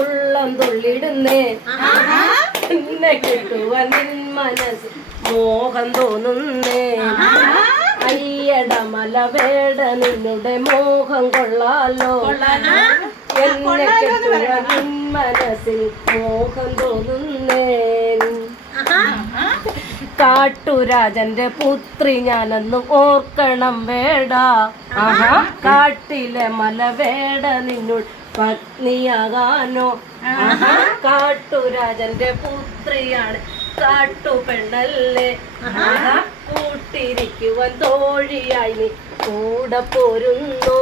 ഉള്ളം തുള്ളിടുന്നേ. എന്നെ കിട്ടുവാൻ നിൻ മനസ്സ് മോഹം തോന്നുന്നേ. അയ്യട മലവേട നിന്നുടെ മോഹം കൊള്ളാലോ. എന്നെ കിട്ടുവാൻ നിൻ മനസ്സിൽ മോഹം തോന്നുന്നേ. കാട്ടുരാജന്റെ പുത്രി ഞാനെന്ന് ഓർക്കണം വേടാ. കാട്ടിലെ കാട്ടിലെ മലവേട നിന്നോട് പത്നിയാകാനോ. കാട്ടുരാജന്റെ പുത്രിയാണ്. കാട്ടു പെണ്ണല്ലേ കൂട്ടിരിക്കുവാൻ തോഴിയായി നീ കൂടെ പോരുന്നോ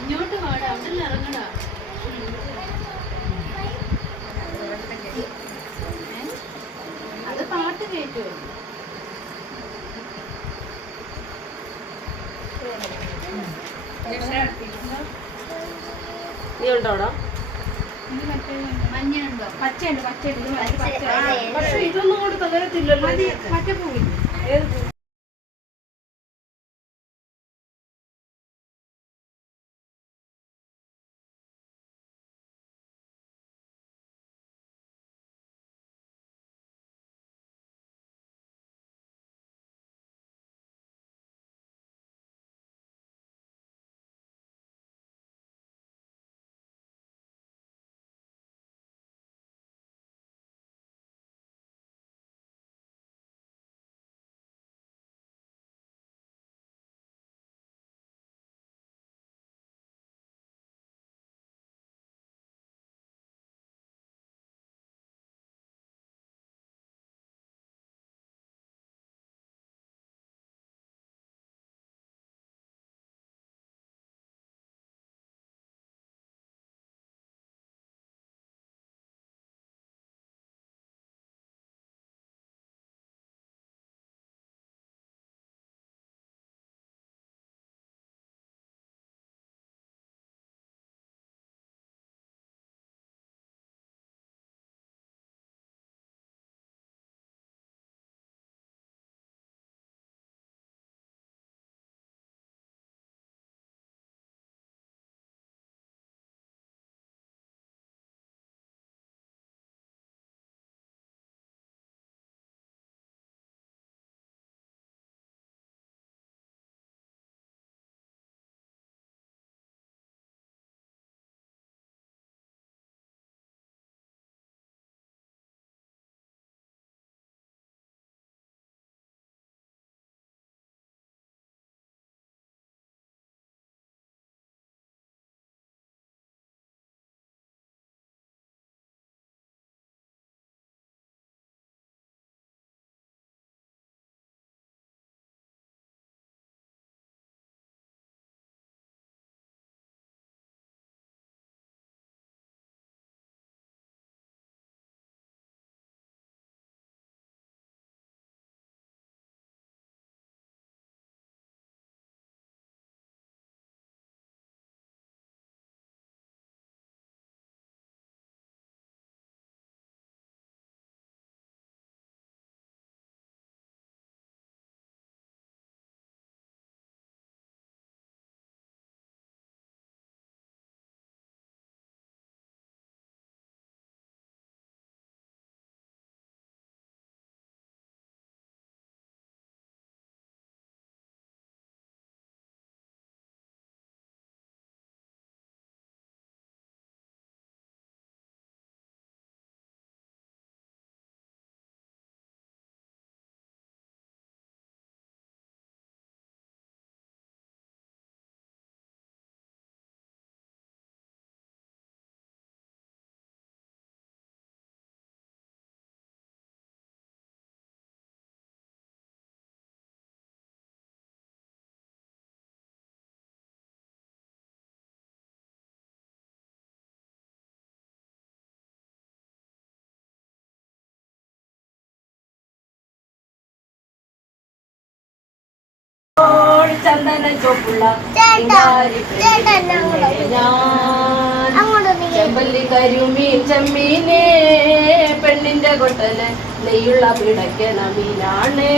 ഇങ്ങോട്ട് വാടാ അവിടെ ഇറങ്ങടാ അത് പാട്ട് കേട്ടു നീ ഉണ്ടോ പച്ച പക്ഷെ ഇതൊന്നും കൊണ്ട് തകരത്തില്ലല്ലോ മറ്റേ പൂവില്ല? ഏത് പൂ? ചന്ദന ചോപ്പുള്ള ഞാൻ ചെമ്പല്ലി കരുമീൻ ചെമ്മീനേ പെണ്ണിന്റെ കൊട്ടൽ നെയ്യുള്ള പിടയ്ക്കണ മീനാണ്.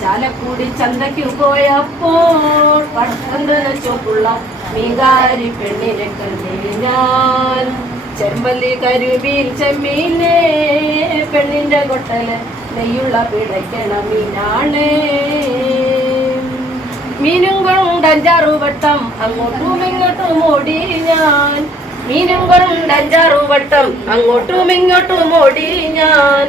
ചാലക്കൂടി ചന്തയ്ക്ക് പോയപ്പോൾ പട്ടന്തന ചോപ്പുള്ള മീകാരി പെണ്ണിനെ കണ്ടേ ഞാൻ. ചെമ്പല്ലി കരുമീൻ ചെമ്മീനേ പെണ്ണിന്റെ കൊട്ടൽ നെയ്യുള്ള പിടയ്ക്കണ മീനാണേ. മീനും കൊണ്ടഞ്ചാറു വട്ടം അങ്ങോട്ടും ഇങ്ങോട്ടും ഓടി ഞാൻ. മീനും കൊണ്ടഞ്ചാറു വട്ടം അങ്ങോട്ടും ഇങ്ങോട്ടും ഓടി ഞാൻ.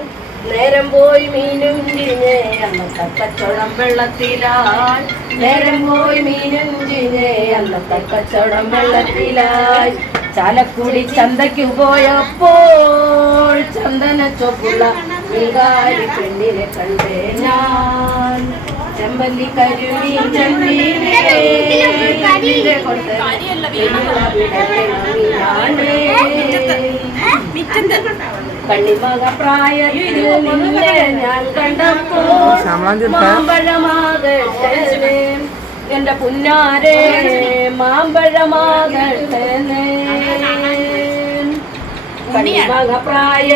നേരം പോയി മീനും ചിഞ്ഞേ അന്നത്തെ കച്ചവടം വെള്ളത്തിലായി. നേരം പോയി മീനും ചിഞ്ഞേ അന്നത്തെ കച്ചവടം വെള്ളത്തിലായി. ചാലക്കുടി ചന്തയ്ക്ക് പോയപ്പോൾ ചന്ദന ചൊപ്പുള്ള പെണ്ണിനെ കണ്ടേ ഞാൻ. വെള്ളിയുള്ള വിടക്കണമീനാണേ. കണ്ണിമക പ്രായത്തിൽ നിന്നെ ഞാൻ കണ്ടപ്പോൾ മാമ്പഴമാകട്ടെ എന്റെ പുന്നാരെ മാമ്പഴമാകട്ടെ കണ്ണിമക പ്രായ